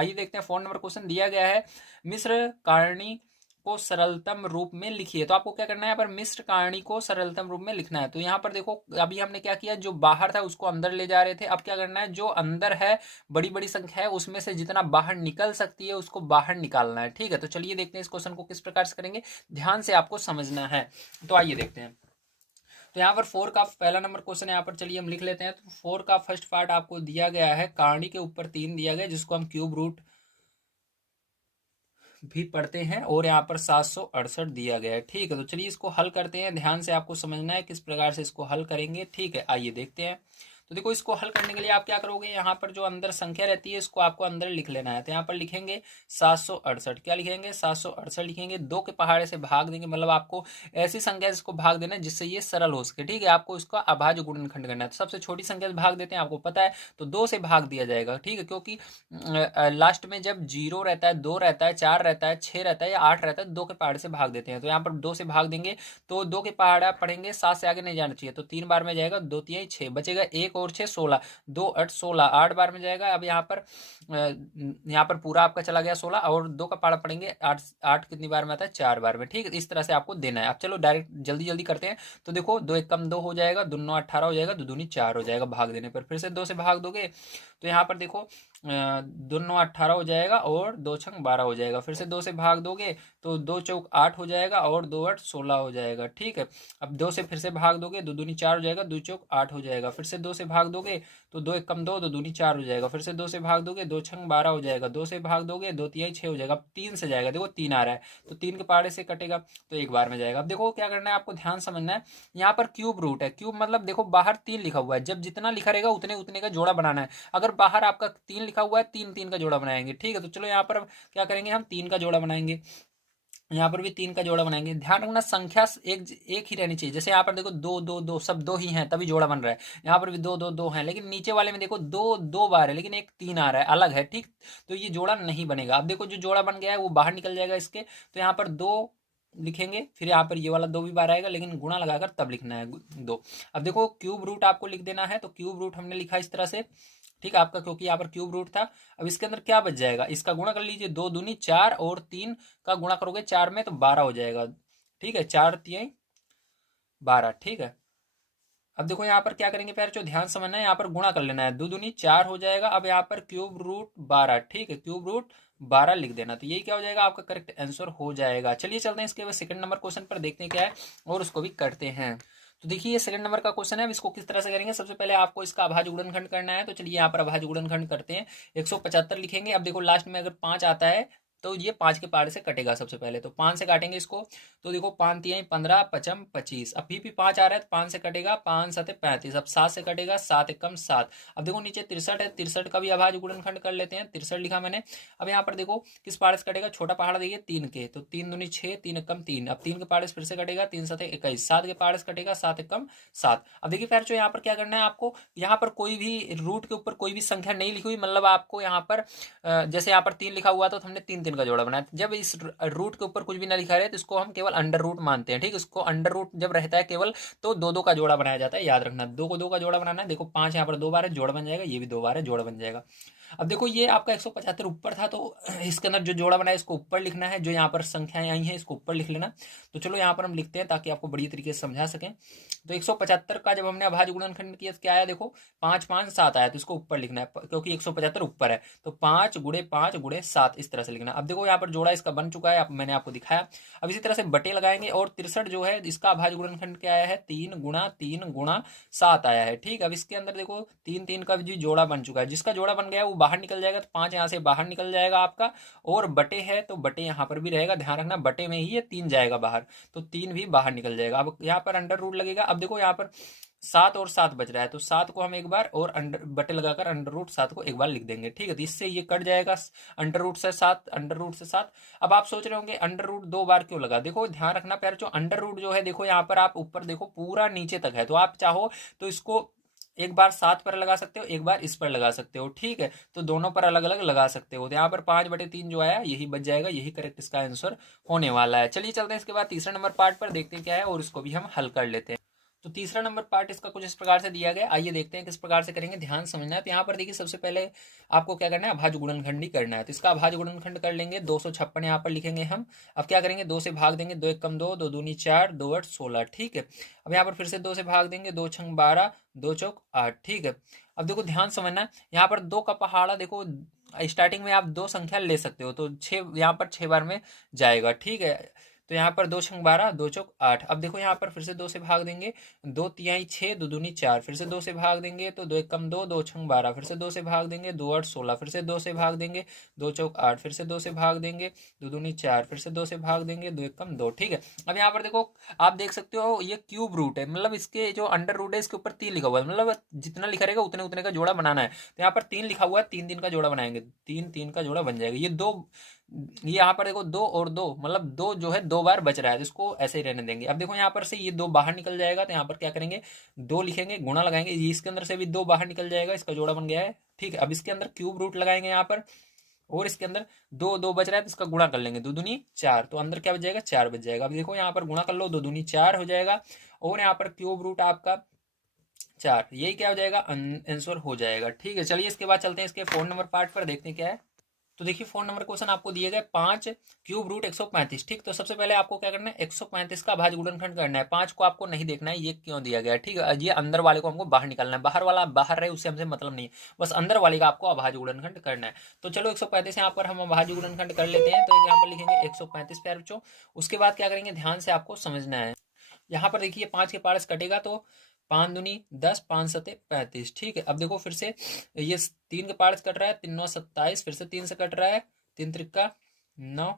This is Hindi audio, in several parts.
आइए देखते हैं 4 नंबर क्वेश्चन दिया गया है, मिश्र कारणी को सरलतम रूप में लिखिए। तो आपको क्या करना है, यहाँ पर मिश्र कारणी को सरलतम रूप में लिखना है। तो यहाँ पर देखो अभी हमने क्या किया, जो बाहर था उसको अंदर ले जा रहे थे, अब क्या करना है, जो अंदर है बड़ी बड़ी संख्या है उसमें से जितना बाहर निकल सकती है उसको बाहर निकालना है। ठीक है, तो चलिए देखते हैं इस क्वेश्चन को किस प्रकार से करेंगे, ध्यान से आपको समझना है। तो आइए देखते हैं। तो यहाँ पर 4 का पहला नंबर क्वेश्चन यहाँ पर चलिए हम लिख लेते हैं। तो 4 का फर्स्ट पार्ट आपको दिया गया है, कारणी के ऊपर 3 दिया गया जिसको हम क्यूब रूट भी पढ़ते हैं, और यहाँ पर 768 दिया गया है। ठीक है, तो चलिए इसको हल करते हैं, ध्यान से आपको समझना है किस प्रकार से इसको हल करेंगे। ठीक है, आइए देखते हैं। तो देखो इसको हल करने के लिए आप क्या करोगे, यहाँ पर जो अंदर संख्या रहती है इसको आपको अंदर लिख लेना है। तो यहाँ पर लिखेंगे 768, क्या लिखेंगे 768 लिखेंगे, 2 के पहाड़े से भाग देंगे, मतलब आपको ऐसी संख्या इसको भाग देना है जिससे ये सरल हो सके। ठीक है, आपको इसका अभाज्य गुणनखंड करना है। तो सबसे छोटी संख्या से भाग देते हैं, आपको पता है, तो 2 से भाग दिया जाएगा। ठीक है, क्योंकि लास्ट में जब 0 रहता है, 2 रहता है, 4 रहता है, 6 रहता है या 8 रहता है, 2 के पहाड़े से भाग देते हैं। तो यहाँ पर 2 से भाग देंगे तो 2 के पहाड़ा पढ़ेंगे, 7 से आगे नहीं जाना चाहिए, तो 3 बार में जाएगा, 2 3 6 बचेगा, 1 और 6 16, 2 8 16, 8 बार में जाएगा। अब यहाँ पर पूरा आपका चला गया 16, और 2 का पहाड़ा पढ़ेंगे, 8 8 कितनी बार में आता है, 4 बार में। ठीक है, इस तरह से आपको देना है। अब चलो डायरेक्ट जल्दी जल्दी करते हैं। तो देखो 2 1 कम 2 हो जाएगा, 2 9 18 हो जाएगा, 2 दूनी 4 हो जाएगा भाग देने पर। फिर से 2 से भाग दोगे तो यहाँ पर देखो 2 9 18 हो जाएगा, और 2 छंग 12 हो जाएगा। फिर से 2 से भाग दोगे तो 2 चौक 8 हो जाएगा, और 2 8 16 हो जाएगा। ठीक है, अब 2 से फिर से भाग दोगे, 2 दूनी 4 हो जाएगा, 2 चौक 8 हो जाएगा। फिर से 2 से भाग दोगे तो 2 1 कम 2, 2 दूनी 4 हो जाएगा। फिर से 2 से भाग दोगे, 2 छंग 12 हो जाएगा। 2 से भाग दोगे, 2 तिहाई 6 हो जाएगा। अब 3 से जाएगा, देखो 3 आ रहा है, तो 3 के पहाड़े से कटेगा तो एक बार में जाएगा। अब देखो क्या करना है, आपको ध्यान समझना है, यहाँ पर क्यूब रूट है। क्यूब मतलब देखो बाहर 3 लिखा हुआ है, जब जितना लिखा रहेगा उतने उतने का जोड़ा बनाना है। अगर बाहर आपका 3 लिखा हुआ है, 3 3 का जोड़ा बनाएंगे। ठीक है, तो चलो यहाँ पर क्या करेंगे, हम 3 का जोड़ा बनाएंगे, यहाँ पर भी 3 का जोड़ा बनाएंगे। ध्यान रखना संख्या एक एक ही रहनी चाहिए। जैसे यहाँ पर देखो 2 2 2 सब 2 ही हैं तभी जोड़ा बन रहा है, यहाँ पर भी 2 2 2 है, लेकिन नीचे वाले में देखो 2 2 बार है लेकिन एक 3 आ रहा है, अलग है। ठीक, तो ये जोड़ा नहीं बनेगा। अब देखो जो जोड़ा बन गया है वो बाहर निकल जाएगा इसके, तो यहाँ पर 2 लिखेंगे, फिर यहाँ पर ये वाला 2 भी बार आएगा, लेकिन गुणा लगाकर तब लिखना है 2। अब देखो क्यूब रूट आपको लिख देना है, तो क्यूब रूट हमने लिखा इस तरह से। ठीक है, आपका क्योंकि यहाँ पर क्यूब रूट था। अब इसके अंदर क्या बच जाएगा, इसका गुणा कर लीजिए, 2 दूनी 4, और 3 का गुणा करोगे 4 में तो 12 हो जाएगा। ठीक है, 4 3 12। ठीक है, अब देखो यहाँ पर क्या करेंगे, पैर जो ध्यान समझना है, यहाँ पर गुणा कर लेना है, 2 दूनी 4 हो जाएगा। अब यहाँ पर क्यूब रूट 12। ठीक है, क्यूब रूट 12 लिख देना, तो यही क्या हो जाएगा, आपका करेक्ट आंसर हो जाएगा। चलिए चलते हैं इसके बाद सेकंड नंबर क्वेश्चन पर, देखते हैं क्या है और उसको भी करते हैं। तो देखिए ये सेकंड नंबर का क्वेश्चन है, अब इसको किस तरह से करेंगे, सबसे पहले आपको इसका अभाज्य गुणनखंड करना है। तो चलिए यहाँ पर अभाज्य गुणनखंड करते हैं। 175 लिखेंगे। अब देखो लास्ट में अगर 5 आता है तो ये 5 के पहाड़े से कटेगा। सबसे पहले तो 5 से काटेंगे इसको, तो देखो 5 तिहाई 15, 5 25। अब भी 5 आ रहा है तो 5 से कटेगा, 5 7 35। अब 7 से कटेगा, 7 एकम 7। अब देखो नीचे 63 है, 63 का भी अभाज्य गुणनखंड कर लेते हैं। 63 लिखा मैंने। अब यहाँ पर देखो किस पहाड़े से कटेगा, छोटा पहाड़ देखिए 3 के, तो 3 दूनी 6, 3 एकम 3। अब 3 के पहाड़े से फिर से कटेगा, 3 7 21। 7 के पहाड़े से कटेगा, 7 एकम 7। अब देखिए फिर जो यहाँ पर क्या करना है आपको, यहाँ पर कोई भी रूट के ऊपर कोई भी संख्या नहीं लिखी हुई, मतलब आपको यहाँ पर जैसे यहाँ पर 3 लिखा हुआ तो हमने 3 3 का जोड़ा बनाया। जब इस रूट के ऊपर कुछ भी ना लिखा रहे तो इसको हम केवल अंडर रूट मानते हैं। ठीक, इसको अंडर रूट जब रहता है केवल तो 2 2 का जोड़ा बनाया जाता है, याद रखना 2 को 2 का जोड़ा बनाना है। देखो 5 यहाँ पर 2 बार है, जोड़ बन जाएगा, ये भी 2 बार है, जोड़ बन जाएगा। अब देखो ये आपका 175 ऊपर था, तो इसके अंदर जो जोड़ा बना है इसको ऊपर लिखना है, जो यहाँ पर संख्याएं आई हैं इसको ऊपर लिख लेना। तो चलो यहाँ पर हम लिखते हैं ताकि आपको बढ़िया तरीके से समझा सकें। तो 175 का जब हमने अभाज्य गुणनखंड किया तो क्या आया, देखो 5 5 7 आया, तो इसको ऊपर लिखना है क्योंकि 175 ऊपर है, तो 5 गुणे 5 गुणे 7 इस तरह से लिखना। अब देखो यहाँ पर जोड़ा इसका बन चुका है, मैंने आपको दिखाया। अब इसी तरह से बटे लगाएंगे, और 63 जो है इसका अभाज्य गुणनखंड क्या आया है, 3 गुणा 3 गुणा 7 आया है। ठीक, अब इसके अंदर देखो 3 3 का भी जोड़ा बन चुका है, जिसका जोड़ा बन गया वो बाहर निकल जाएगा, तो 5 यहाँ से बाहर निकल जाएगा आपका, और बटे है तो बटे यहाँ पर भी रहेगा, ध्यान रखना बटे में ही ये 3 जाएगा बाहर, तो 3 भी बाहर निकल जाएगा। अब यहाँ पर अंडर रूट लगेगा। अब देखो यहाँ पर 7 और 7 बच रहा है, तो 7 को हम एक बार और अंडर बटे लगाकर अंडर रूट 7 को एक बार लिख देंगे। ठीक है, तो इससे ये कट जाएगा, अंडर रूट से 7, अंडर रूट से 7। अब आप सोच रहे होंगे अंडर रूट 2 बार क्यों लगा, देखो ध्यान रखना प्यार, जो अंडर रूट जो है देखो यहाँ पर आप ऊपर देखो पूरा नीचे तक है, तो आप चाहो तो इसको एक बार 7 पर लगा सकते हो, एक बार इस पर लगा सकते हो। ठीक है, तो दोनों पर अलग अलग लगा सकते हो। तो यहाँ पर 5/3 जो आया यही बच जाएगा, यही करेक्ट इसका आंसर होने वाला है। चलिए चलते हैं इसके बाद तीसरे नंबर पार्ट पर, देखते हैं क्या है और इसको भी हम हल कर लेते हैं। तो तीसरा नंबर पार्ट इसका कुछ इस प्रकार से दिया गया, आइए देखते हैं किस प्रकार से करेंगे, ध्यान समझना है। तो यहाँ पर देखिए सबसे पहले आपको क्या करना है, अभाज्य गुणनखंड ही करना है। तो इसका अभाज्य गुणनखंड कर लेंगे, 256 यहाँ पर लिखेंगे हम। अब क्या करेंगे, 2 से भाग देंगे, 2 एक कम 2, 2 दूनी 4, 2 8 16, ठीक है। अब यहाँ पर फिर से 2 से भाग देंगे, 2 छंग 12, 2 चौक 8, ठीक है। अब देखो ध्यान समझना है, यहाँ पर 2 का पहाड़ा देखो, स्टार्टिंग में आप 2 संख्या ले सकते हो, तो 6 यहाँ पर 6 बार में जाएगा, ठीक है। तो यहाँ पर 2 छंग 12, 2 चौक 8। अब देखो यहाँ पर फिर से 2 से भाग देंगे, 2 तिहाई 6, 2 दूनी 4, फिर से 2 से भाग देंगे तो 2 एक कम 2, 2 छंग 12, फिर से 2 से भाग देंगे, 2 8 16, फिर से 2 से भाग देंगे, 2 चौक 8, फिर से 2 से भाग देंगे, 2 दूनी 4, फिर से 2 से भाग देंगे, 2 एक कम 2, ठीक है। अब यहाँ पर देखो आप देख सकते हो ये क्यूब रूट है, मतलब इसके जो अंडर रूट है इसके ऊपर 3 लिखा हुआ है, मतलब जितना लिखा रहेगा उतने उतने का जोड़ा बनाना है। तो यहाँ पर 3 लिखा हुआ है, 3 3 का जोड़ा बनाएंगे, 3 3 का जोड़ा बन जाएगा। ये यहाँ पर देखो 2 और 2, मतलब 2 जो है 2 बार बच रहा है, तो इसको ऐसे ही रहने देंगे। अब देखो यहाँ पर से ये 2 बाहर निकल जाएगा, तो यहाँ पर क्या करेंगे, 2 लिखेंगे, गुणा लगाएंगे, इसके अंदर से भी 2 बाहर निकल जाएगा, इसका जोड़ा बन गया है, ठीक है। अब इसके अंदर क्यूब रूट लगाएंगे यहाँ पर, और इसके अंदर 2 2 बच रहा है तो इसका गुणा कर लेंगे, 2 दूनी 4, तो अंदर क्या बच जाएगा, 4 बच जाएगा। अब देखो यहाँ पर गुणा कर लो, 2 दूनी 4 हो जाएगा, और यहाँ पर क्यूब रूट आपका 4, यही क्या हो जाएगा, आंसर हो जाएगा, ठीक है। चलिए इसके बाद चलते हैं इसके 4 नंबर पार्ट पर, देखते हैं क्या है। तो देखिए 4 नंबर क्वेश्चन आपको दिए गए 5 क्यूब रूट 135, ठीक। तो सबसे पहले आपको क्या करना है, 135 का भाज्य गुणनखंड करना है। 5 को आपको नहीं देखना है ये क्यों दिया गया है, ठीक है। ये अंदर वाले को हमको बाहर निकालना है, बाहर वाला बाहर रहे उससे हमसे मतलब नहीं है, बस अंदर वाले का आपको अभाज्य गुणनखंड करना है। तो चलो 135 यहाँ पर हम अभाज्य गुणनखंड कर लेते हैं। तो यहाँ पर लिखेंगे 135 प्यारे बच्चों। उसके बाद क्या करेंगे, ध्यान से आपको समझना है। यहाँ पर देखिए 5 के पारस कटेगा तो 5 दूनी 10, 5 सते 35, ठीक है। अब देखो फिर से ये 3 के पारस कट रहा है, 3 9 27, फिर से 3 से कट रहा है, 3 त्रिका 9,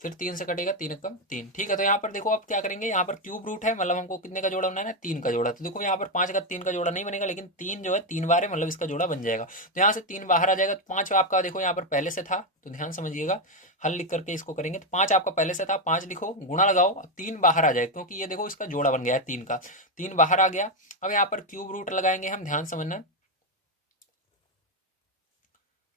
फिर 3 से कटेगा, 3 कम 3, ठीक है। तो यहाँ पर देखो अब क्या करेंगे, यहाँ पर क्यूब रूट है, मतलब हमको कितने का जोड़ा बनाना है, 3 का जोड़ा। तो देखो यहाँ पर 5 का 3 का जोड़ा नहीं बनेगा, लेकिन 3 जो है 3 बार है, मतलब इसका जोड़ा बन जाएगा। तो यहाँ से 3 बाहर आ जाएगा, तो 5 आपका देखो यहाँ पर पहले से था, तो ध्यान समझिएगा, हल लिख करके इसको करेंगे। तो 5 आपका पहले से था, 5 लिखो, गुणा लगाओ, 3 बाहर आ जाएगा, क्योंकि ये देखो इसका जोड़ा बन गया है 3 का, 3 बाहर आ गया। अब यहाँ पर क्यूब रूट लगाएंगे हम, ध्यान समझना,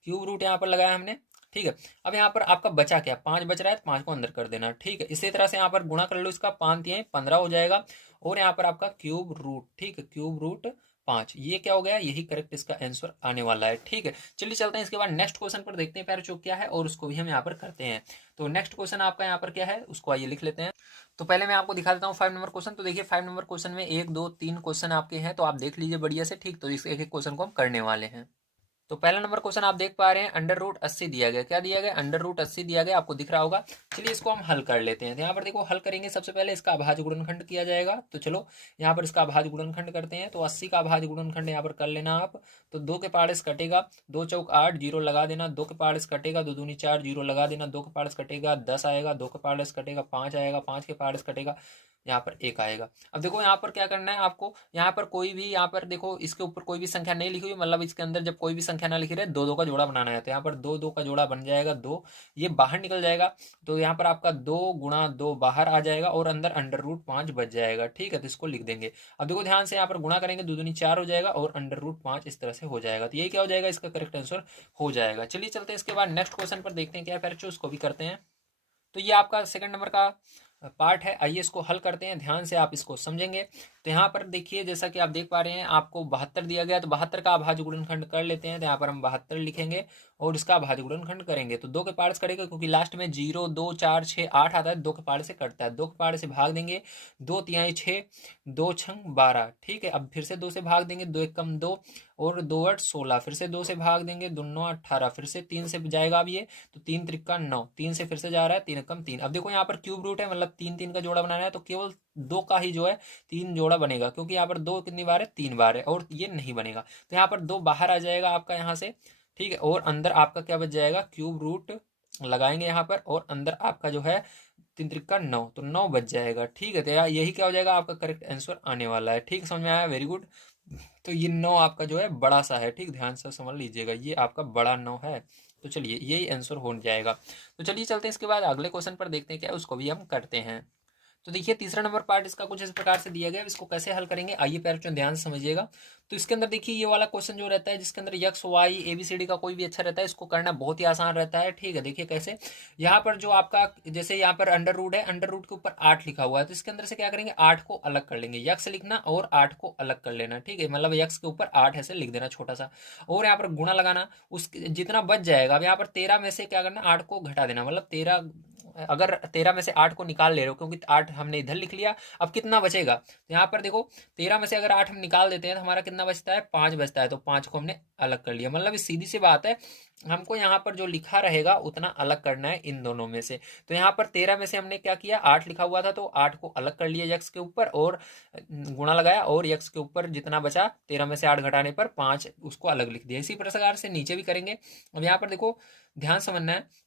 क्यूब रूट यहाँ पर लगाया हमने, ठीक है। अब यहाँ पर आपका बचा क्या, 5 बच रहा है, तो 5 को अंदर कर देना, ठीक है। इसी तरह से यहाँ पर गुणा कर लो इसका, 5 तिहाई 15 हो जाएगा, और यहाँ पर आपका क्यूब रूट, ठीक है, क्यूब रूट 5, ये क्या हो गया, यही करेक्ट इसका आंसर आने वाला है, ठीक है। चलिए चलते हैं इसके बाद नेक्स्ट क्वेश्चन पर, देखते हैं प्यारे चौक क्या है, और उसको भी हम यहाँ पर करते हैं। तो नेक्स्ट क्वेश्चन आपका यहाँ पर क्या है, उसको आइए लिख लेते हैं। तो पहले मैं आपको दिखा देता हूँ 5 नंबर क्वेश्चन। तो देखिए 5 नंबर क्वेश्चन में 1 2 3 क्वेश्चन आपके हैं, तो आप देख लीजिए बढ़िया से, ठीक। तो इस एक एक क्वेश्चन को हम करने वाले हैं। तो पहला नंबर क्वेश्चन आप देख पा रहे हैं, अंडर रूट 80 दिया गया, क्या दिया गया, अंडर रूट 80 दिया गया, आपको दिख रहा होगा। चलिए इसको हम हल कर लेते हैं। तो यहाँ पर देखो हल करेंगे, सबसे पहले इसका अभाज्य गुणनखंड किया जाएगा। तो चलो यहाँ पर इसका अभाज्य गुणनखंड करते हैं। तो 80 का अभाज्य गुणनखंड यहाँ पर कर लेना आप। तो 2 के पारस कटेगा, 2 चौक 8, 0 लगा देना, 2 के पारस कटेगा, 2 दूनी 4, 0 लगा देना, 2 के पारस कटेगा 10 आएगा, 2 के पारस कटेगा 5 आएगा, 5 के पारस कटेगा यहाँ पर 1 आएगा। अब देखो यहाँ पर क्या करना है आपको, यहाँ पर कोई भी, यहाँ पर देखो इसके ऊपर कोई भी संख्या नहीं लिखी हुई, मतलब इसके अंदर जब कोई भी संख्या ना लिखी रहे, 2 2 का जोड़ा बनाना है। तो यहाँ पर 2 2 का जोड़ा बन जाएगा, 2 ये बाहर निकल जाएगा, तो यहाँ पर आपका 2 गुणा 2 बाहर आ जाएगा, और अंदर अंडर रूट 5 बच जाएगा, ठीक है। तो इसको लिख देंगे। अब देखो ध्यान से यहाँ पर गुणा करेंगे, 2 दूनी 4 हो जाएगा, और अंडर रूट 5 इस तरह से हो जाएगा। तो यही क्या हो जाएगा, इसका करेक्ट आंसर हो जाएगा। चलिए चलते हैं इसके बाद नेक्स्ट क्वेश्चन पर, देखते हैं क्या है, उसको भी करते हैं। तो ये आपका सेकंड नंबर का पार्ट है, आइए इसको हल करते हैं, ध्यान से आप इसको समझेंगे। तो यहाँ पर देखिए जैसा कि आप देख पा रहे हैं, आपको 72 दिया गया, तो 72 का अभाज्य गुणनखंड कर लेते हैं। तो यहाँ पर हम 72 लिखेंगे, और इसका अभाज्य गुणनखंड करेंगे। तो 2 के पारस करेगा, क्योंकि लास्ट में 0 2 4 6 8 आता है, 2 के पारे से कटता है, 2 के पारे से भाग देंगे, 2 तिहाई 6, 2 छंग 12, ठीक है। अब फिर से 2 से भाग देंगे, 2 एक कम 2, और 2 8 16, फिर से 2 से भाग देंगे, 2 9 18, फिर से 3 से जाएगा अब ये, तो 3 त्रिका 9, 3 से फिर से जा रहा है, 3 कम 3। अब देखो यहाँ पर क्यूब रूट है, मतलब 3 3 का जोड़ा बनाना है, तो केवल 2 का ही जो है 3 जोड़ा बनेगा, क्योंकि यहाँ पर 2 कितनी बार है, 3 बार है, और ये नहीं बनेगा। तो यहाँ पर 2 बाहर आ जाएगा आपका यहाँ से, ठीक है। और अंदर आपका क्या बच जाएगा, क्यूब रूट लगाएंगे यहाँ पर, और अंदर आपका जो है 3 त्रिका 9, तो 9 बच जाएगा, ठीक है। तो यही क्या हो जाएगा, आपका करेक्ट आंसर आने वाला है, ठीक, समझ में आया, वेरी गुड। तो ये 9 आपका जो है बड़ा सा है, ठीक, ध्यान से समझ लीजिएगा, ये आपका बड़ा 9 है। तो चलिए यही आंसर हो जाएगा। तो चलिए चलते हैं इसके बाद अगले क्वेश्चन पर, देखते हैं क्या उसको भी हम करते हैं। तो देखिए तीसरा नंबर पार्ट इसका कुछ इस प्रकार से दिया गया है, इसको कैसे हल करेंगे आइए पहले तो ध्यान से समझिएगा। तो इसके अंदर देखिए ये वाला क्वेश्चन जो रहता है जिसके अंदर एक्स वाई एबीसीडी का कोई भी अच्छा रहता है, इसको करना बहुत ही आसान रहता है। ठीक है, देखिए कैसे, यहाँ पर जो आपका जैसे यहाँ पर अंडर रूट है, अंडर रूट के ऊपर 8 लिखा हुआ है, तो इसके अंदर से क्या करेंगे 8 को अलग कर लेंगे, यक्स लिखना और 8 को अलग कर लेना। ठीक है, मतलब यक्स के ऊपर 8 ऐसे लिख देना छोटा सा, और यहाँ पर गुणा लगाना, उस जितना बच जाएगा। अब यहाँ पर 13 में से क्या करना 8 को घटा देना, मतलब 13, अगर 13 में से 8 को निकाल ले रहे हो क्योंकि 8 हमने इधर लिख लिया, अब कितना बचेगा, तो यहाँ पर देखो 13 में से अगर 8 हम निकाल देते हैं तो हमारा कितना बचता है 5 बचता है, तो 5 को हमने अलग कर लिया। मतलब सीधी सी बात है, हमको यहाँ पर जो लिखा रहेगा उतना अलग करना है इन दोनों में से। तो यहाँ पर 13 में से हमने क्या किया 8 लिखा हुआ था तो 8 को अलग कर लिया यक्स के ऊपर और गुणा लगाया, और यक्स के ऊपर जितना बचा 13 में से 8 घटाने पर 5 उसको अलग लिख दिया। इसी प्रकार से नीचे भी करेंगे। अब यहाँ पर देखो ध्यान समझना है,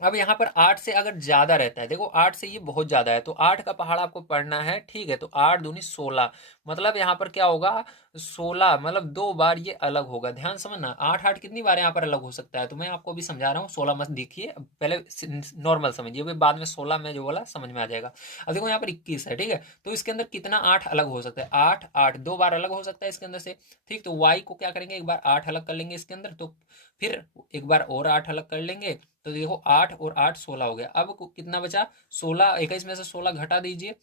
अब यहाँ पर 8 से अगर ज्यादा रहता है, देखो 8 से ये बहुत ज्यादा है तो 8 का पहाड़ आपको पढ़ना है। ठीक है, तो 8 दूनी 16, मतलब यहाँ पर क्या होगा 16, मतलब 2 बार ये अलग होगा। ध्यान समझना, 8 8 कितनी बार यहाँ पर अलग हो सकता है, तो मैं आपको अभी समझा रहा हूँ, 16 मत देखिए, पहले नॉर्मल समझिए, बाद में 16 में जो बोला समझ में आ जाएगा। अब देखो यहाँ पर 21 है, ठीक है, तो इसके अंदर कितना 8 अलग हो सकता है, 8 8 2 बार अलग हो सकता है इसके अंदर से। ठीक, तो वाई को क्या करेंगे एक बार 8 अलग कर लेंगे इसके अंदर, तो फिर एक बार और 8 अलग कर लेंगे, तो देखो 8 और 8 16 हो गया। अब कितना बचा 16, 21 में से 16 घटा दीजिए,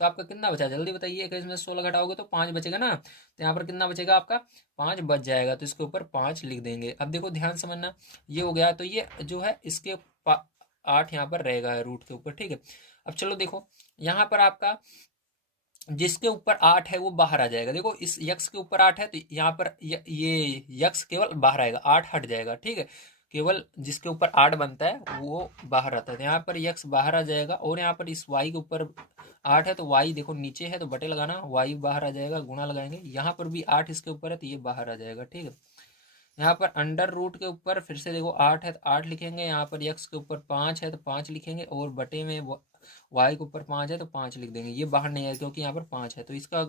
तो आपका कितना बचा जल्दी बताइए, 21 में से 16 घटाओगे तो 5 बचेगा ना, तो यहाँ पर कितना बचेगा आपका 5 बच जाएगा, तो इसके ऊपर 5 लिख देंगे। अब देखो ध्यान समझना, ये हो गया, तो ये जो है इसके 8 यहाँ पर रहेगा रूट के ऊपर। ठीक है, अब चलो देखो यहाँ पर आपका जिसके ऊपर 8 है वो बाहर आ जाएगा। देखो इस यक्स के ऊपर 8 है तो यहाँ पर ये यक्स केवल बाहर आएगा, 8 हट जाएगा। ठीक है, केवल जिसके ऊपर 8 बनता है वो बाहर आता है, तो यहाँ पर यक्स बाहर आ जाएगा, और यहाँ पर इस वाई के ऊपर 8 है तो वाई देखो नीचे है तो बटे लगाना, वाई बाहर आ जाएगा, गुणा लगाएंगे, यहाँ पर भी 8 इसके ऊपर है तो ये बाहर आ जाएगा। ठीक है, यहाँ पर अंडर रूट के ऊपर फिर से देखो 8 है तो 8 लिखेंगे, यहाँ पर यक्स के ऊपर 5 है तो 5 लिखेंगे, और बटे में वाई के ऊपर 5 है तो 5 लिख देंगे। ये बाहर नहीं है क्योंकि यहाँ पर 5 है, तो इसका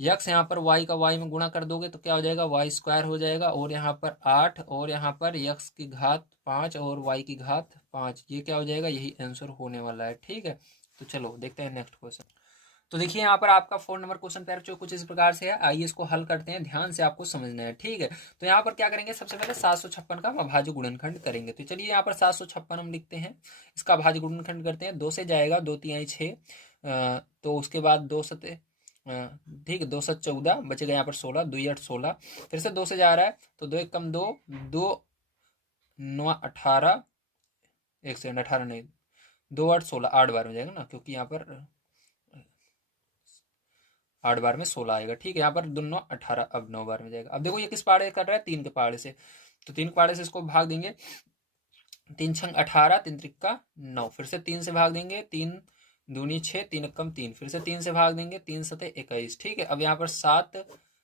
यक्स यहाँ पर वाई का वाई में गुणा कर दोगे तो क्या हो जाएगा वाई स्क्वायर हो जाएगा, और यहाँ पर 8 और यहाँ पर यक्स की घात 5 और वाई की घात 5, ये क्या हो जाएगा यही आंसर होने वाला है। ठीक है, तो चलो देखते हैं नेक्स्ट क्वेश्चन। तो देखिए यहाँ पर आपका 4 नंबर क्वेश्चन पेयर जो कुछ इस प्रकार से है, आइए इसको हल करते हैं, ध्यान से आपको समझना है। ठीक है, तो यहाँ पर क्या करेंगे सबसे पहले 756 का अभाज्य गुणनखंड करेंगे। तो चलिए यहाँ पर 756 हम लिखते हैं, इसका अभाज्य गुणनखंड करते हैं। 2 से जाएगा 2 तिहाई 6, तो उसके बाद 2 सते, ठीक है 2 7 14 बचेगा यहाँ पर 16, 2 8 16, फिर से 2 से जा रहा है तो 2 1 कम 2, 2 9 18, एक सेकंड 18 नहीं 2 8 16, 8 बार में जाएगा ना क्योंकि यहाँ पर 8 बार में 16 आएगा। ठीक है, यहाँ पर 2 9 18, अब 9 बार में जाएगा। अब देखो ये किस पहाड़े कर रहा है 3 के पहाड़े से, तो 3 के पहाड़े से इसको भाग देंगे, 3 छंग 18, 3 त्रिक्का 9, फिर से 3 से भाग देंगे, 3 दूनी 6, 3 एकम 3, फिर से 3 से भाग देंगे, 3 सते 21। ठीक है, अब यहाँ पर 7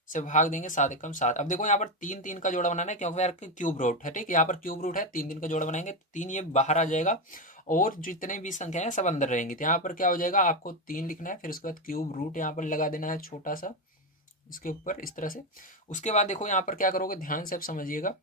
से भाग देंगे, 7 एकम 7। अब देखो यहाँ पर 3 3 का जोड़ा बनाना है क्योंकि यार क्यूब रूट है। ठीक है, यहाँ पर क्यूब रूट है, 3 3 का जोड़ा बनाएंगे, 3 ये बाहर आ जाएगा और जितने भी संख्या है सब अंदर रहेंगी, तो यहाँ पर क्या हो जाएगा आपको 3 लिखना है, फिर उसके बाद क्यूब रूट यहाँ पर लगा देना है छोटा सा इसके ऊपर इस तरह से। उसके बाद देखो यहाँ पर क्या करोगे ध्यान से आप समझिएगा,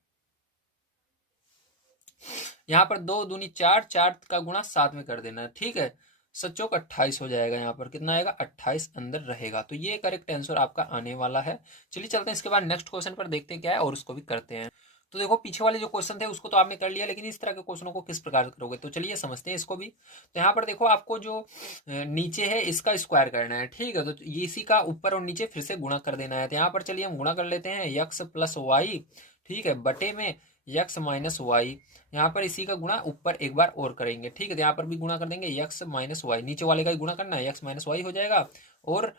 यहाँ पर 2 दूनी 4, 4 का गुणा 7 में कर देना है। ठीक है, 7 चौक 28 हो जाएगा, यहाँ पर कितना आएगा 28 अंदर रहेगा, तो ये करेक्ट आंसर आपका आने वाला है। चलिए चलते हैं इसके बाद नेक्स्ट क्वेश्चन पर, देखते हैं क्या है और उसको भी करते हैं। तो देखो पीछे वाले जो क्वेश्चन थे उसको तो आपने कर लिया, लेकिन इस तरह के क्वेश्चनों को किस प्रकार करोगे, तो चलिए समझते हैं इसको भी। तो यहाँ पर देखो आपको जो नीचे है इसका स्क्वायर करना है। ठीक है, तो ये इसी का ऊपर और नीचे फिर से गुणा कर देना है, तो यहाँ पर चलिए हम गुणा कर लेते हैं, यक्स प्लस वाई, ठीक है, बटे में यक्स माइनस वाई, यहाँ पर इसी का गुणा ऊपर एक बार और करेंगे। ठीक है, तो यहाँ पर भी गुणा कर देंगे, यक्स माइनस वाई, नीचे वाले का ही गुणा करना है, यक्स माइनस वाई हो जाएगा, और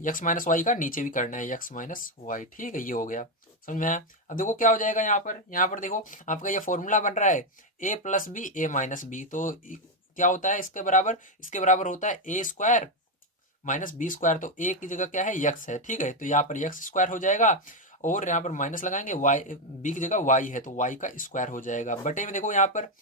यक्स माइनस वाई का नीचे भी करना है, यक्स माइनस वाई। ठीक है, ये हो गया, समझ में आया। अब देखो क्या हो जाएगा यहाँ पर देखो आपका ये फॉर्मूला बन रहा है ए प्लस बी ए माइनस बी, तो क्या होता है इसके बराबर होता है ए स्क्वायर माइनस बी स्क्वायर, तो ए की जगह क्या है यक्स है। ठीक है, तो यहाँ पर यक्स स्क्वायर हो जाएगा, और यहाँ पर माइनस लगाएंगे, वाई बी की जगह वाई है तो वाई का स्क्वायर हो जाएगा, बटे में देखो यहाँ पर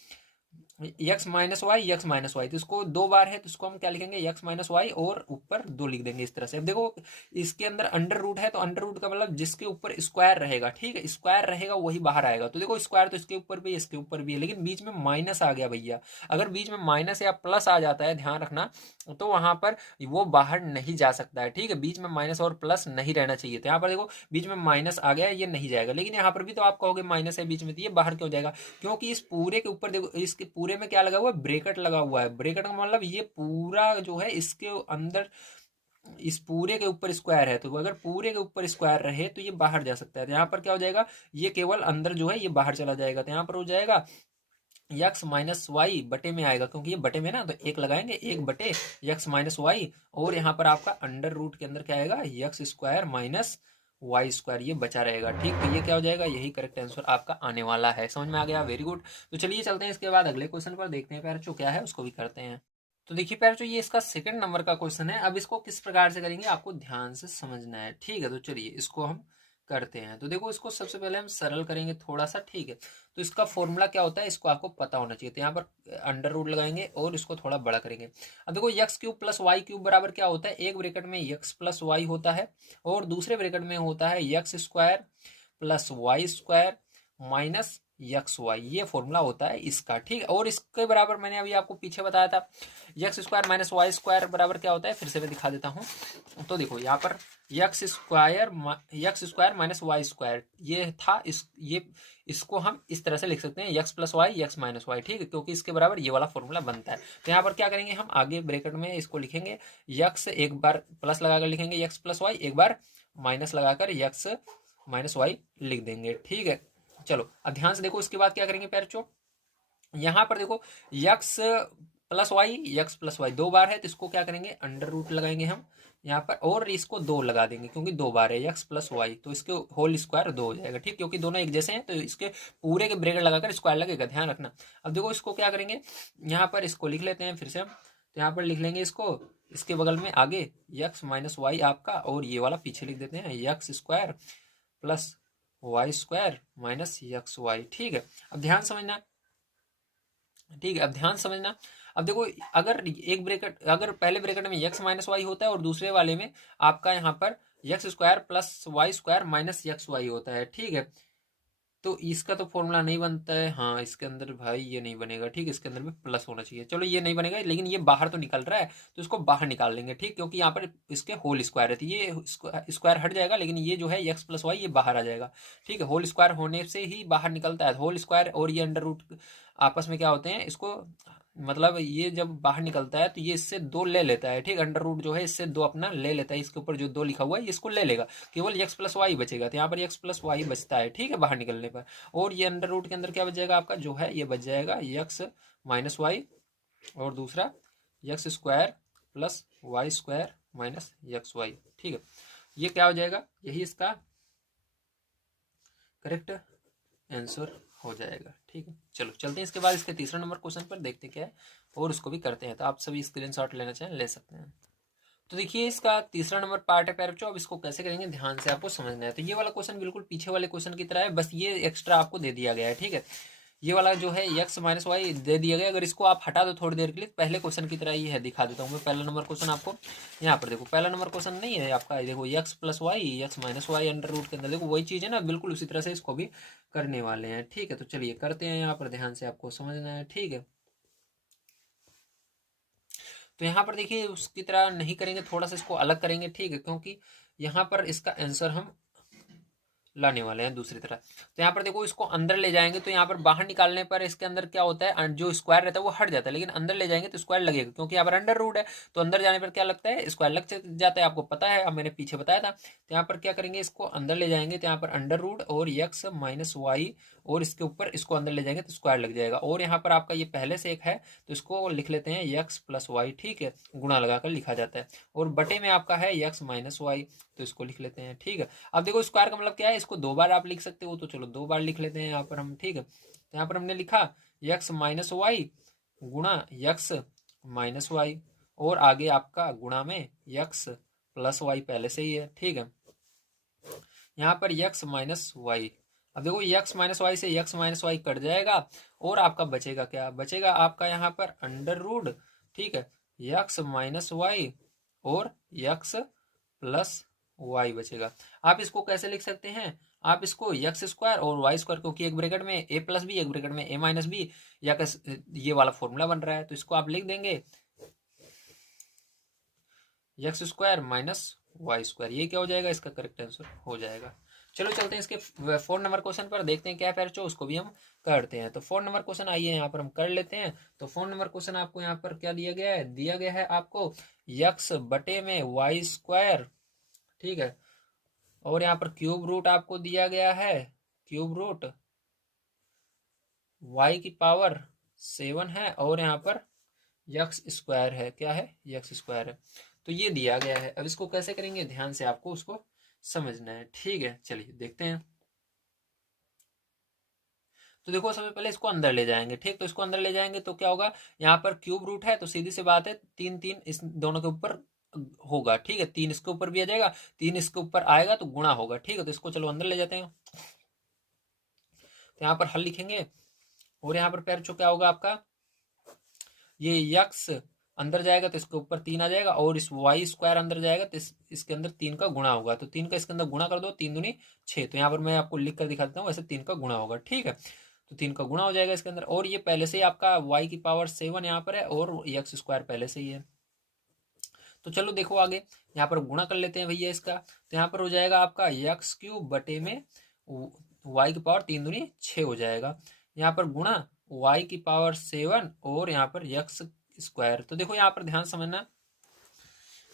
एक्स माइनस वाई, तो इसको दो बार है तो इसको हम क्या लिखेंगे, एक्स माइनस वाई और ऊपर दो लिख देंगे इस तरह से। अब देखो इसके अंदर अंडर रूट है तो अंडर रूट का मतलब जिसके ऊपर स्क्वायर रहेगा, ठीक है, स्क्वायर रहेगा वही बाहर आएगा। तो देखो स्क्वायर तो इसके ऊपर भी इसके ऊपर भी है, लेकिन बीच में माइनस आ गया भैया। अगर बीच में माइनस या प्लस आ जाता है, ध्यान रखना, तो वहां पर वो बाहर नहीं जा सकता है, ठीक है। बीच में माइनस और प्लस नहीं रहना चाहिए। तो यहाँ पर देखो बीच में माइनस आ गया, ये नहीं जाएगा, लेकिन यहाँ पर भी तो आप कहोगे माइनस है बीच में, तो ये बाहर क्यों जाएगा, क्योंकि इस पूरे के ऊपर देखो, इसके पूरे में क्या लगा हुआ है, ब्रेकेट लगा हुआ है। ब्रेकेट का मतलब ये पूरा जो है इसके अंदर, इस पूरे के ऊपर स्क्वायर है, तो अगर पूरे के ऊपर स्क्वायर रहे तो ये बाहर जा सकता है। तो यहाँ पर क्या हो जाएगा, ये केवल अंदर जो है ये बाहर चला जाएगा। तो यहाँ पर हो जाएगा यक्स माइनस वाई बटे में आएगा, क्योंकि ये बटे में ना, तो एक लगाएंगे, एक बटे यक्स माइनस वाई, और यहाँ पर आपका अंडर रूट के अंदर क्या आएगा, x square minus y square, ये बचा रहेगा, ठीक। तो ये क्या हो जाएगा, यही करेक्ट आंसर आपका आने वाला है। समझ में आ गया, वेरी गुड। तो चलिए चलते हैं इसके बाद अगले क्वेश्चन पर, देखते हैं प्यारे क्या है, उसको भी करते हैं। तो देखिए प्यारे ये इसका सेकंड नंबर का क्वेश्चन है। अब इसको किस प्रकार से करेंगे आपको ध्यान से समझना है, ठीक है। तो चलिए इसको हम करते हैं। तो देखो इसको सबसे पहले हम सरल करेंगे थोड़ा सा, ठीक है। तो इसका फॉर्मूला क्या होता है इसको आपको पता होना चाहिए। तो यहाँ पर अंडर रूट लगाएंगे और इसको थोड़ा बड़ा करेंगे। अब देखो x cube plus y cube बराबर क्या होता है, एक ब्रैकेट में यक्स प्लस वाई होता है और दूसरे ब्रैकेट में होता है x square plus y square minus x y, ये फॉर्मूला होता है इसका, ठीक है। और इसके बराबर मैंने अभी आपको पीछे बताया था, x square minus y square बराबर क्या होता है, फिर से मैं दिखा देता हूँ। तो देखो यहाँ पर x square minus y square ये था, इसको हम इस तरह से लिख सकते हैं, x plus y x minus y, ठीक है, क्योंकि इसके बराबर ये वाला फॉर्मूला बनता है। तो यहाँ पर क्या करेंगे, हम आगे ब्रैकेट में इसको लिखेंगे, यक्स एक बार प्लस लगाकर लिखेंगे यक्स प्लस वाई, एक बार माइनस लगाकर यक्स माइनस वाई लिख देंगे, ठीक है। चलो अब ध्यान से देखो, इसके बाद क्या करेंगे प्यारे, यहां पर देखो यक्स प्लस वाई दो बार है, तो इसको क्या करेंगे, अंडर रूट लगाएंगे हम यहाँ पर, और इसको दो लगा देंगे, क्योंकि दो बार है यक्स प्लस वाई, तो इसके होल स्क्वायर दो हो जाएगा, ठीक, क्योंकि दोनों एक जैसे हैं तो इसके पूरे के ब्रैकेट लगाकर स्क्वायर लगेगा, ध्यान रखना। अब देखो इसको क्या करेंगे, यहाँ पर इसको लिख लेते हैं फिर से हम। तो यहाँ पर लिख लेंगे इसको, इसके बगल में आगे यक्स माइनस वाई आपका, और ये वाला पीछे लिख देते हैं x square plus y square minus x y, ठीक है। अब ध्यान समझना, ठीक है, अब ध्यान समझना। अब देखो अगर एक ब्रैकेट, अगर पहले ब्रैकेट में यक्स माइनस वाई होता है और दूसरे वाले में आपका यहाँ पर x square plus y square minus x y होता है, ठीक है, तो इसका तो फॉर्मूला नहीं बनता है, हाँ इसके अंदर भाई ये नहीं बनेगा, ठीक है, इसके अंदर भी प्लस होना चाहिए। चलो ये नहीं बनेगा, लेकिन ये बाहर तो निकल रहा है, तो इसको बाहर निकाल लेंगे, ठीक, क्योंकि यहाँ पर इसके होल स्क्वायर है, तो ये स्क्वायर हट जाएगा, लेकिन ये जो है यक्स प्लस वाई ये बाहर आ जाएगा, ठीक है। होल स्क्वायर होने से ही बाहर निकलता है, होल स्क्वायर और ये अंडर रूट आपस में क्या होते हैं, इसको मतलब ये जब बाहर निकलता है तो ये इससे दो ले लेता है, ठीक, अंडर रूट जो है इससे दो अपना ले लेता है, इसके ऊपर जो दो लिखा हुआ है इसको ले लेगा, केवल एक्स प्लस वाई बचेगा। तो यहाँ पर एक्स प्लस वाई बचता है, ठीक है, बाहर निकलने पर। और ये अंडर रूट के अंदर क्या बच जाएगा आपका, जो है ये बच जाएगा यक्स माइनस वाई, और दूसरा x square plus y square minus x y, ठीक है। ये क्या हो जाएगा, यही इसका करेक्ट आंसर हो जाएगा, ठीक है। चलो चलते हैं इसके बाद इसके तीसरा नंबर क्वेश्चन पर, देखते क्या है और उसको भी करते हैं। तो आप सभी स्क्रीनशॉट लेना चाहें ले सकते हैं। तो देखिए इसका तीसरा नंबर पार्ट है पैर बच्चों, अब इसको कैसे करेंगे ध्यान से आपको समझना है। तो ये वाला क्वेश्चन बिल्कुल पीछे वाले क्वेश्चन की तरह है, बस ये एक्स्ट्रा आपको दे दिया गया है, ठीक है। ये वाला जो है यक्स माइनस वाई दे दिया गया, अगर इसको आप हटा दो थोड़ी देर के लिए, पहले क्वेश्चन की तरह ही है, दिखा देता हूँ मैं पहला नंबर क्वेश्चन आपको। यहाँ पर देखो पहला नंबर क्वेश्चन नहीं है आपका, देखो x plus y x minus y under root के अंदर, देखो वही चीज़ है ना, बिल्कुल उसी तरह से इसको भी करने वाले हैं, ठीक है। तो चलिए करते हैं, यहाँ पर ध्यान से आपको समझना है, ठीक है। तो यहाँ पर देखिए उसकी तरह नहीं करेंगे, थोड़ा सा इसको अलग करेंगे, ठीक है, क्योंकि यहाँ पर इसका आंसर हम लाने वाले हैं दूसरी तरह। तो यहाँ पर देखो इसको अंदर ले जाएंगे, तो यहाँ पर बाहर निकालने पर इसके अंदर क्या होता है, जो स्क्वायर रहता है वो हट जाता है, लेकिन अंदर ले जाएंगे तो स्क्वायर लगेगा, क्योंकि यहाँ पर अंडर रूट है, तो अंदर जाने पर क्या लगता है, स्क्वायर लग जाता है, आपको पता है, अब मैंने पीछे बताया था। तो यहाँ पर क्या करेंगे, इसको अंदर ले जाएंगे, तो यहाँ पर अंडर रूट और यक्स माइनस वाई, और इसके ऊपर इसको अंदर ले जाएंगे तो स्क्वायर लग जाएगा, और यहाँ पर आपका ये पहले से एक है तो इसको लिख लेते हैं यक्स प्लस वाई, ठीक है, गुणा लगाकर लिखा जाता है, और बटे में आपका है यक्स माइनस वाई, तो इसको लिख लेते हैं, ठीक है। अब देखो स्क्वायर का मतलब क्या है, इसको दो बार आप लिख सकते हो, तो चलो दो बार लिख लेते हैं यहाँ पर हम, ठीक है। तो यहाँ पर हमने लिखा यक्स माइनस वाई गुणा यक्स माइनस वाई, और आगे आपका गुणा में यक्स प्लस वाई पहले से ही है, ठीक है। यहाँ पर यक्स माइनस वाई, अब देखो x माइनस वाई से x माइनस वाई कट जाएगा और आपका बचेगा क्या, बचेगा आपका यहाँ पर अंडर रूट, ठीक है, x माइनस वाई और x प्लस वाई बचेगा। आप इसको कैसे लिख सकते हैं, आप इसको एक्स स्क्वायर और वाई स्क्वायर, क्योंकि एक ब्रैकेट में ए प्लस बी एक ब्रैकेट में ए माइनस बी, या ये वाला फॉर्मूला बन रहा है, तो इसको आप लिख देंगे x square minus y square, ये क्या हो जाएगा, इसका करेक्ट आंसर हो जाएगा। चलो चलते हैं इसके 4 नंबर क्वेश्चन पर, देखते हैं क्या पैरचो, उसको भी हम करते हैं। तो 4 नंबर क्वेश्चन आइए यहाँ पर हम कर लेते हैं। तो 4 नंबर क्वेश्चन आपको यहाँ पर क्या दिया गया है, दिया गया है आपको एक्स बटे में वाई स्क्वायर, ठीक है, और यहाँ पर क्यूब रूट आपको दिया गया है, क्यूब रूट वाई की पावर 7 है, और यहाँ पर यक्स स्क्वायर है, क्या है, यक्स स्क्वायर है। तो ये दिया गया है, अब इसको कैसे करेंगे ध्यान से आपको उसको समझना है, ठीक है। चलिए देखते हैं। तो देखो सबसे पहले इसको अंदर ले जाएंगे, ठीक, तो इसको अंदर ले जाएंगे तो क्या होगा, यहाँ पर क्यूब रूट है तो सीधी सी बात है 3 3 इस दोनों के ऊपर होगा, ठीक है, 3 इसके ऊपर भी आ जाएगा, 3 इसके ऊपर आएगा तो गुणा होगा, ठीक है। तो इसको चलो अंदर ले जाते हैं, तो यहाँ पर हल लिखेंगे, और यहाँ पर पैर क्या होगा आपका, ये यक्स अंदर जाएगा तो इसके ऊपर 3 आ जाएगा, और इस वाई स्क्वायर अंदर जाएगा तो इसके अंदर 3 का गुणा होगा, तो 3 का इसके अंदर गुणा कर दो, 3 दूनी 6, तो यहाँ पर मैं आपको लिख कर दिखा देता हूँ, वैसे 3 का गुणा होगा, ठीक है। तो 3 का गुणा हो जाएगा इसके अंदर, और ये पहले से ही आपका वाई की पावर 7 यहाँ पर है, और एक्स स्क्वायर पहले से ही है। तो चलो देखो आगे, यहाँ पर गुणा कर लेते हैं भैया इसका, तो यहाँ पर हो जाएगा आपका एक्स क्यूब बटे में वाई की पावर 3 दूनी 6 हो जाएगा, यहाँ पर गुणा वाई की पावर 7 और यहाँ पर एक्स स्क्वायर। तो देखो यहाँ पर ध्यान समझना,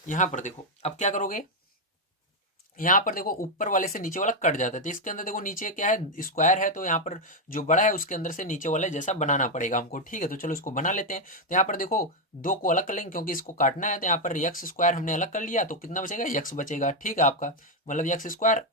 यहाँ पर देखो अब क्या करोगे, यहाँ पर देखो ऊपर वाले से नीचे वाला कट जाता है, तो इसके अंदर देखो नीचे क्या है, स्क्वायर है, तो यहाँ पर जो बड़ा है उसके अंदर से नीचे वाले जैसा बनाना पड़ेगा हमको, ठीक है। तो चलो इसको बना लेते हैं। तो यहाँ पर देखो 2 को अलग कर लेंगे क्योंकि इसको काटना है, तो यहाँ पर एक्स स्क्वायर हमने अलग कर लिया, तो कितना बचेगा, एक्स बचेगा, ठीक है आपका, मतलब एक्स स्क्वायर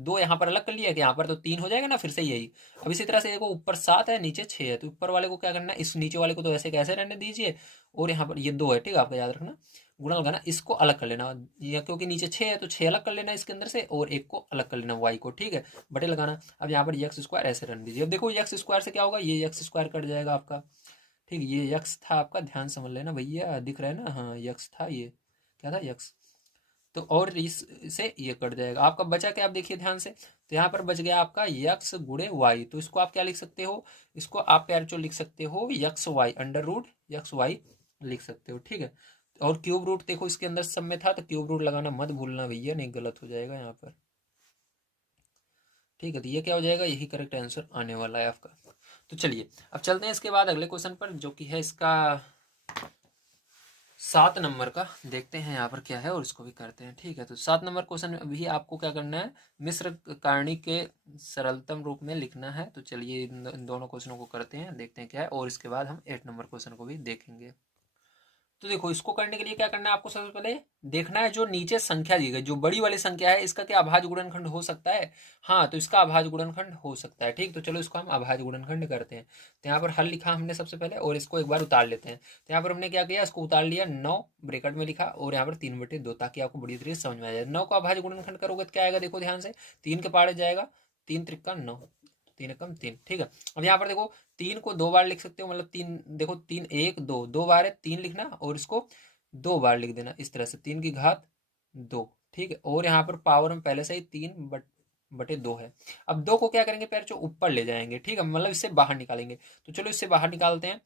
2 यहाँ पर अलग कर लिया, यहाँ पर तो 3 हो जाएगा ना, फिर से यही। अब इसी तरह से देखो ऊपर 7 है नीचे 6 है, तो ऊपर वाले को क्या करना है, इस नीचे वाले को तो ऐसे कैसे रहने दीजिए, और यहाँ पर ये 2 है, ठीक है, आपका याद रखना, गुणा लगाना, इसको अलग कर लेना, या क्योंकि नीचे 6 है तो 6 अलग कर लेना इसके अंदर से, और 1 को अलग कर लेना वाई को, ठीक है, बटे लगाना। अब यहाँ पर एक्स स्क्वायर ऐसे रन दीजिए, अब देखो एक्स स्क्वायर से क्या होगा, ये एक्स स्क्वायर कट जाएगा आपका, ठीक, ये यक्स था आपका, ध्यान समझ लेना भैया, दिख रहा है ना, हाँ यक्स था, ये क्या था, यक्स, तो और इससे ये कट जाएगा, आपका बचा क्या, आप देखिए ध्यान से, तो यहाँ पर बच गया आपका यक्स गुणे वाई, तो इसको आप क्या लिख सकते हो, इसको आप प्यार चो लिख सकते हो x y under root x y लिख सकते हो, ठीक है। और क्यूब रूट देखो इसके अंदर सब में था, तो क्यूब रूट लगाना मत भूलना भैया, नहीं गलत हो जाएगा यहाँ पर, ठीक है। तो ये क्या हो जाएगा, यही करेक्ट आंसर आने वाला है आपका। तो चलिए अब चलते हैं इसके बाद अगले क्वेश्चन पर, जो कि है इसका 7 नंबर का, देखते हैं यहाँ पर क्या है और इसको भी करते हैं, ठीक है। तो 7 नंबर क्वेश्चन भी आपको क्या करना है, मिश्र करणी के सरलतम रूप में लिखना है। तो चलिए इन दोनों क्वेश्चनों को करते हैं, देखते हैं क्या है, और इसके बाद हम 8 नंबर क्वेश्चन को भी देखेंगे। तो देखो इसको करने के लिए क्या करना है आपको, सबसे पहले देखना है जो नीचे संख्या दी गई, जो बड़ी वाली संख्या है, इसका क्या अभाज्य गुणनखंड हो सकता है, हाँ तो इसका अभाज्य गुणनखंड हो सकता है, ठीक। तो चलो इसको हम अभाज्य गुणनखंड करते हैं। तो यहाँ पर हल लिखा हमने सबसे पहले, और इसको एक बार उतार लेते हैं। तो यहाँ पर हमने क्या किया, इसको उतार लिया, 9 ब्रैकेट में लिखा, और यहाँ पर 3/2, ताकि आपको बड़ी तरीके से समझ में आ जाए। 9 का अभाज्य गुणनखंड करोगे तो क्या आएगा, देखो ध्यान से, 3 के पाड़े जाएगा, 3 त्रिका 9, 3 एकम 3, ठीक है। अब यहाँ पर देखो 3 को 2 बार लिख सकते हो, मतलब 3 देखो 3 1 2 2 बार है, 3 लिखना, और इसको 2 बार लिख देना इस तरह से, 3 की घात 2, ठीक है। और यहाँ पर पावर में पहले से ही 3/2 है। अब 2 को क्या करेंगे पैर जो ऊपर ले जाएंगे, ठीक है, मतलब इससे बाहर निकालेंगे। तो चलो इससे बाहर निकालते हैं,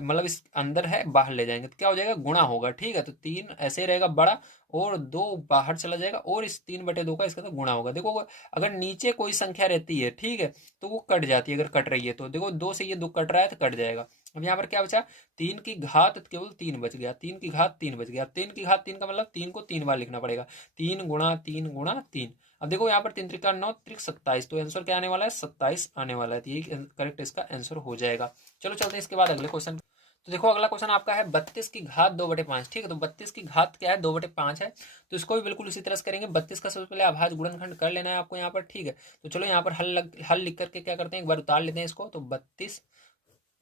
मतलब इस अंदर है बाहर ले जाएंगे तो क्या हो जाएगा, गुणा होगा, ठीक है। तो 3 ऐसे रहेगा बड़ा, और 2 बाहर चला जाएगा, और इस 3/2 का इसका तो गुणा होगा। देखो अगर नीचे कोई संख्या रहती है, ठीक है, तो वो कट जाती है, अगर कट रही है तो देखो 2 से ये 2 कट रहा है तो कट जाएगा। अब यहाँ पर क्या बचा, 3 की घात केवल 3 बच गया, 3 की घात 3 बच गया। 3 की घात 3 का मतलब 3 को 3 बार लिखना पड़ेगा, 3 गुणा 3 गुणा 3। अब देखो यहाँ पर 3 त्रिका 9 त्रिक 27, तो आंसर क्या आने वाला है, 27 आने वाला है, तो यही करेक्ट इसका आंसर हो जाएगा। चलो चलते हैं इसके बाद अगले क्वेश्चन। तो देखो अगला क्वेश्चन आपका है 32 की घात 2/5, ठीक है। तो 32 की घात क्या है, 2/5 है, तो इसको भी बिल्कुल इसी तरह से करेंगे। 32 का सबसे पहले अभाज्य गुणनखंड कर लेना है आपको यहाँ पर, ठीक है। तो चलो यहाँ पर हल लिख करके क्या करते हैं, एक बार उतार लेते हैं इसको। तो 32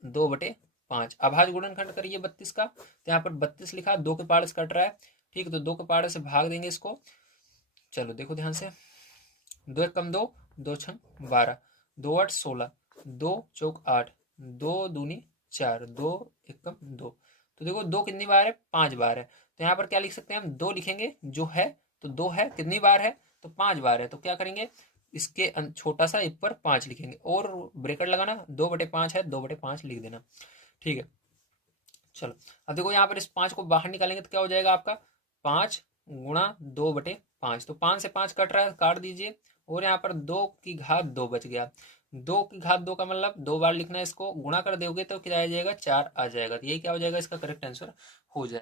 2/5 अभाज्य गुणनखंड करिए 32 का, तो यहाँ पर 32 लिखा, 2 के पाड़े से कट रहा है, ठीक है, तो 2 के पाड़े से भाग देंगे इसको। चलो देखो ध्यान से, 2 एकम 2, 2 छंग 12, 2 8 16, 2 4 8, 2 दूनी 4, 2 1 2। तो देखो 2 कितनी बार है, 5 बार है। तो यहाँ पर क्या लिख सकते हैं हम, 2 लिखेंगे जो है, तो 2 है, कितनी बार है, तो 5 बार है। तो क्या करेंगे, इसके छोटा सा एक पर 5 लिखेंगे और ब्रेकेट लगाना, 2/5 है, 2/5 लिख देना। ठीक है, चलो अब देखो यहाँ पर इस 5 को बाहर निकालेंगे तो क्या हो जाएगा आपका, 5 × 2/5। तो 5 से 5 कट रहा है, काट दीजिए। और यहाँ पर 2 की घात 2 बच गया। 2 की घात 2 का मतलब 2 बार लिखना है, इसको गुणा कर दोगे तो क्या आ जाएगा, 4 आ जाएगा। तो यही क्या हो जाएगा, इसका करेक्ट आंसर हो जाएगा।